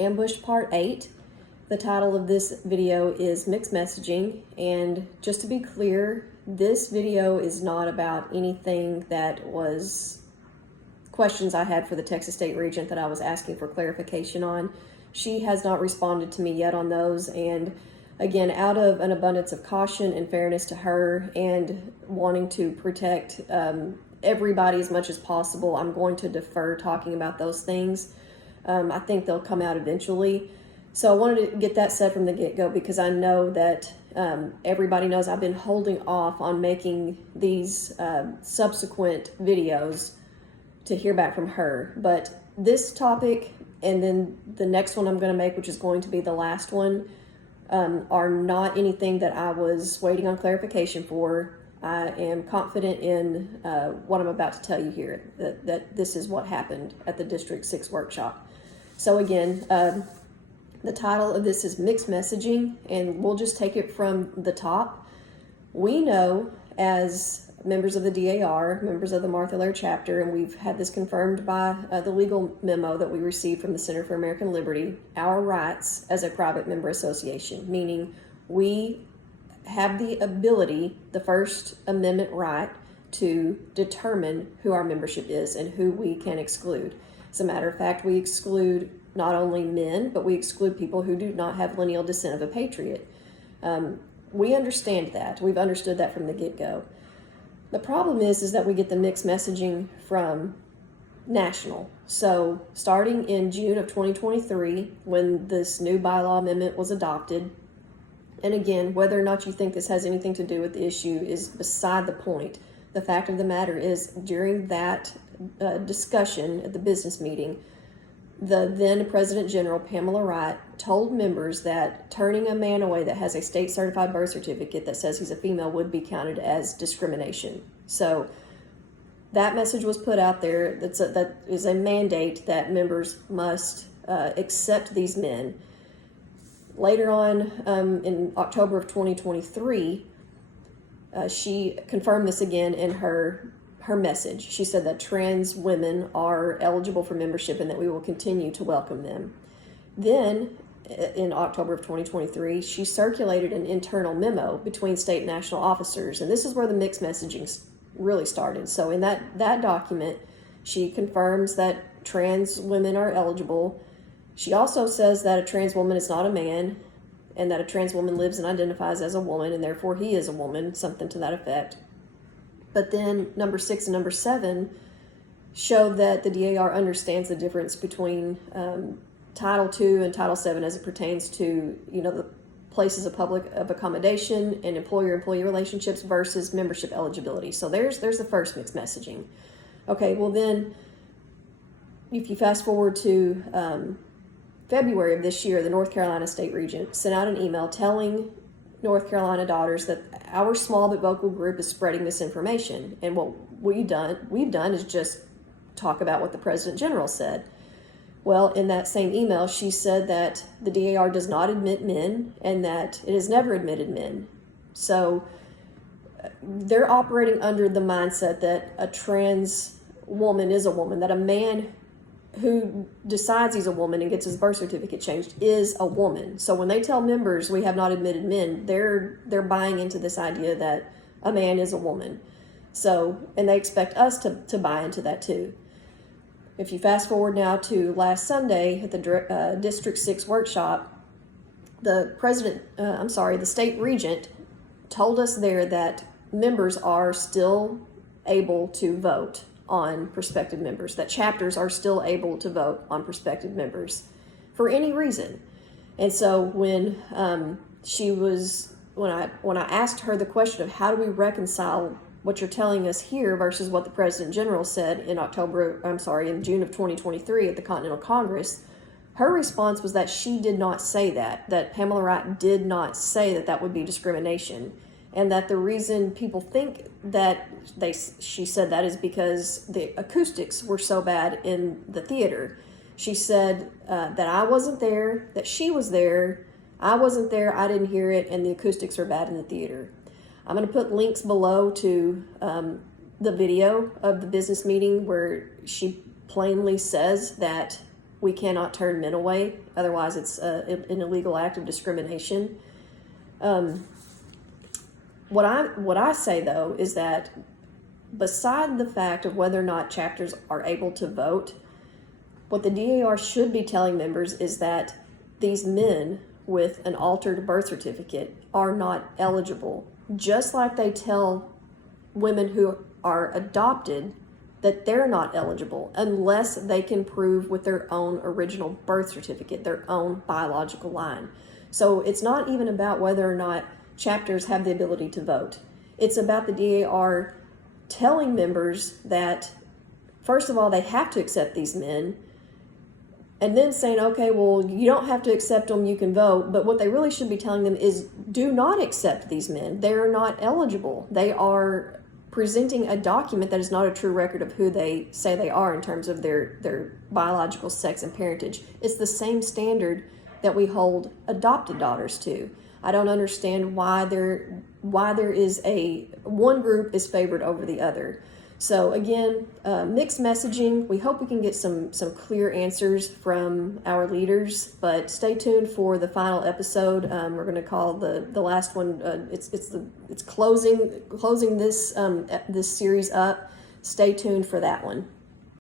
Ambush Part 8. The title of this video is Mixed Messaging, and just to be clear, this video is not about anything that was questions I had for the Texas State Regent that I was asking for clarification on. She has not responded to me yet on those, and again, out of an abundance of caution and fairness to her and wanting to protect everybody as much as possible, I'm going to defer talking about those things. I think they'll come out eventually. So I wanted to get that said from the get-go because I know that everybody knows I've been holding off on making these subsequent videos to hear back from her. But this topic and then the next one I'm going to make, which is going to be the last one, are not anything that I was waiting on clarification for. I am confident in what I'm about to tell you here, that this is what happened at the District 6 workshop. So again, the title of this is Mixed Messaging, and we'll just take it from the top. We know as members of the DAR, members of the Martha Laird chapter, and we've had this confirmed by the legal memo that we received from the Center for American Liberty, our rights as a private member association, meaning we have the ability, the First Amendment right, to determine who our membership is and who we can exclude. As a matter of fact, we exclude not only men, but we exclude people who do not have lineal descent of a patriot. We understand that. We've understood that from the get-go. The problem is that we get the mixed messaging from national. So starting in June of 2023, when this new bylaw amendment was adopted, and again, whether or not you think this has anything to do with the issue is beside the point. The fact of the matter is, during that discussion at the business meeting, the then President General, Pamela Wright, told members that turning a man away that has a state-certified birth certificate that says he's a female would be counted as discrimination. So that message was put out there. That is a mandate that members must accept these men. Later on, in October of 2023, she confirmed this again in her message. She said that trans women are eligible for membership and that we will continue to welcome them. Then, in October of 2023, she circulated an internal memo between state and national officers, and this is where the mixed messaging really started. So in that document, she confirms that trans women are eligible. She also says that a trans woman is not a man, and that a trans woman lives and identifies as a woman, and therefore he is a woman, something to that effect. But then number 6 and number 7 show that the DAR understands the difference between Title II and Title VII as it pertains to, the places of public accommodation and employer-employee relationships versus membership eligibility. So there's the first mixed messaging. Okay, well then, if you fast forward to February of this year, the North Carolina State Regent sent out an email telling North Carolina daughters that our small but vocal group is spreading misinformation. And what we've done is just talk about what the President General said. Well, in that same email, she said that the DAR does not admit men and that it has never admitted men. So they're operating under the mindset that a trans woman is a woman, that a man who decides he's a woman and gets his birth certificate changed is a woman. So when they tell members we have not admitted men, they're buying into this idea that a man is a woman. So, and they expect us to buy into that too. If you fast forward now to last Sunday at the District 6 workshop, the state regent told us there that members are still able to vote on prospective members, that chapters are still able to vote on prospective members for any reason. And so when when I asked her the question of how do we reconcile what you're telling us here versus what the President General said in June of 2023 at the Continental Congress, her response was that she did not say that Pamela Wright did not say that would be discrimination. And that the reason people think that she said that is because the acoustics were so bad in the theater. She said that I wasn't there, that she was there, I wasn't there, I didn't hear it, and the acoustics were bad in the theater. I'm going to put links below to the video of the business meeting where she plainly says that we cannot turn men away. Otherwise, it's an illegal act of discrimination. What I say, though, is that beside the fact of whether or not chapters are able to vote, what the DAR should be telling members is that these men with an altered birth certificate are not eligible, just like they tell women who are adopted that they're not eligible unless they can prove with their own original birth certificate, their own biological line. So it's not even about whether or not chapters have the ability to vote. It's about the DAR telling members that, first of all, they have to accept these men, and then saying, okay, well, you don't have to accept them, you can vote. But what they really should be telling them is, do not accept these men. They're not eligible. They are presenting a document that is not a true record of who they say they are in terms of their biological sex and parentage. It's the same standard that we hold adopted daughters to. I don't understand why there is one group is favored over the other. So again, mixed messaging. We hope we can get some clear answers from our leaders, but stay tuned for the final episode. We're going to call the last one. It's closing this this series up. Stay tuned for that one.